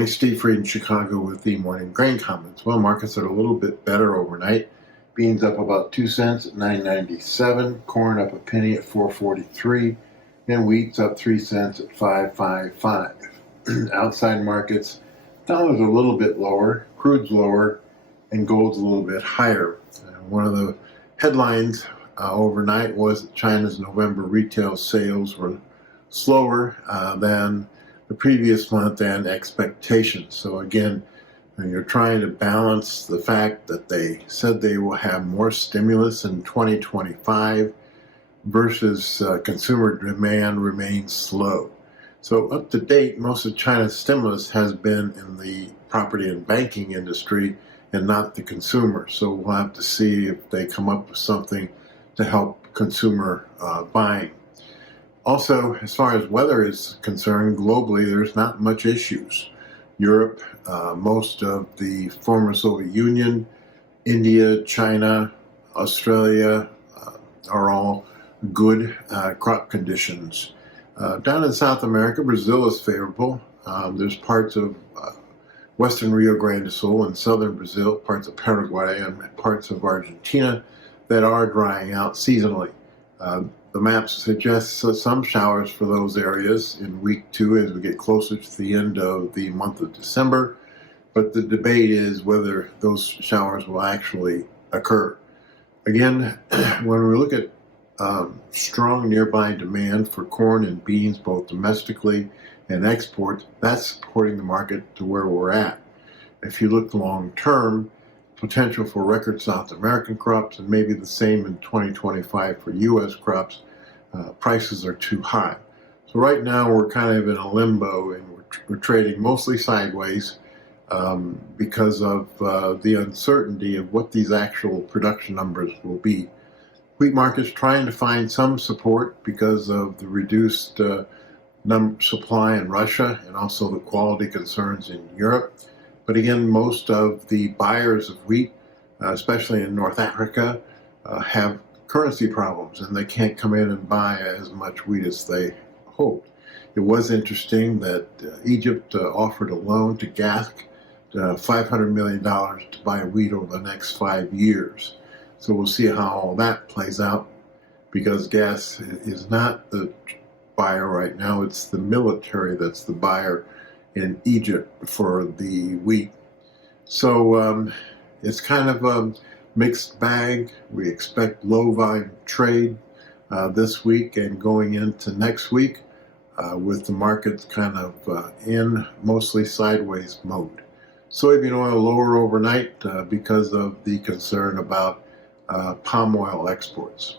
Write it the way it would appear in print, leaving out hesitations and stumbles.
morning. Steve Freed in Chicago with the morning grain comments. Well, markets are a little bit better overnight. Beans up about 2 cents at 9.97. Corn up a penny at 4.43. And wheat's up 3 cents at 5.55. Outside markets, dollar's a little bit lower, crude's lower, and gold's a little bit higher. One of the headlines overnight was that China's November retail sales were slower than the previous month and expectations. So again, you're trying to balance the fact that they said they will have more stimulus in 2025 versus consumer demand remains slow. So up to date, most of China's stimulus has been in the property and banking industry and not the consumer. So we'll have to see if they come up with something to help consumer buying. Also, as far as weather is concerned, globally, there's not much issues. Europe, most of the former Soviet Union, India, China, Australia are all good crop conditions. Down in South America, Brazil is favorable. There's parts of western Rio Grande do Sul and southern Brazil, parts of Paraguay and parts of Argentina that are drying out seasonally. The map suggests some showers for those areas in week 2 as we get closer to the end of the month of December, but the debate is whether those showers will actually occur. Again, when we look at strong nearby demand for corn and beans, both domestically and exports, that's supporting the market to where we're at. If you look long term, potential for record South American crops and maybe the same in 2025 for U.S. crops, prices are too high. So right now we're kind of in a limbo and we're trading mostly sideways because of the uncertainty of what these actual production numbers will be. Wheat market's trying to find some support because of the reduced supply in Russia and also the quality concerns in Europe. But again, most of the buyers of wheat, especially in North Africa, have currency problems and they can't come in and buy as much wheat as they hoped. It was interesting that Egypt offered a loan to GAC, $500 million to buy wheat over the next 5 years. So we'll see how all that plays out, because gas is not the buyer right now. It's the military that's the buyer in Egypt for the wheat. So it's kind of a mixed bag. We expect low volume trade this week and going into next week with the markets kind of in mostly sideways mode. Soybean oil lower overnight because of the concern about palm oil exports.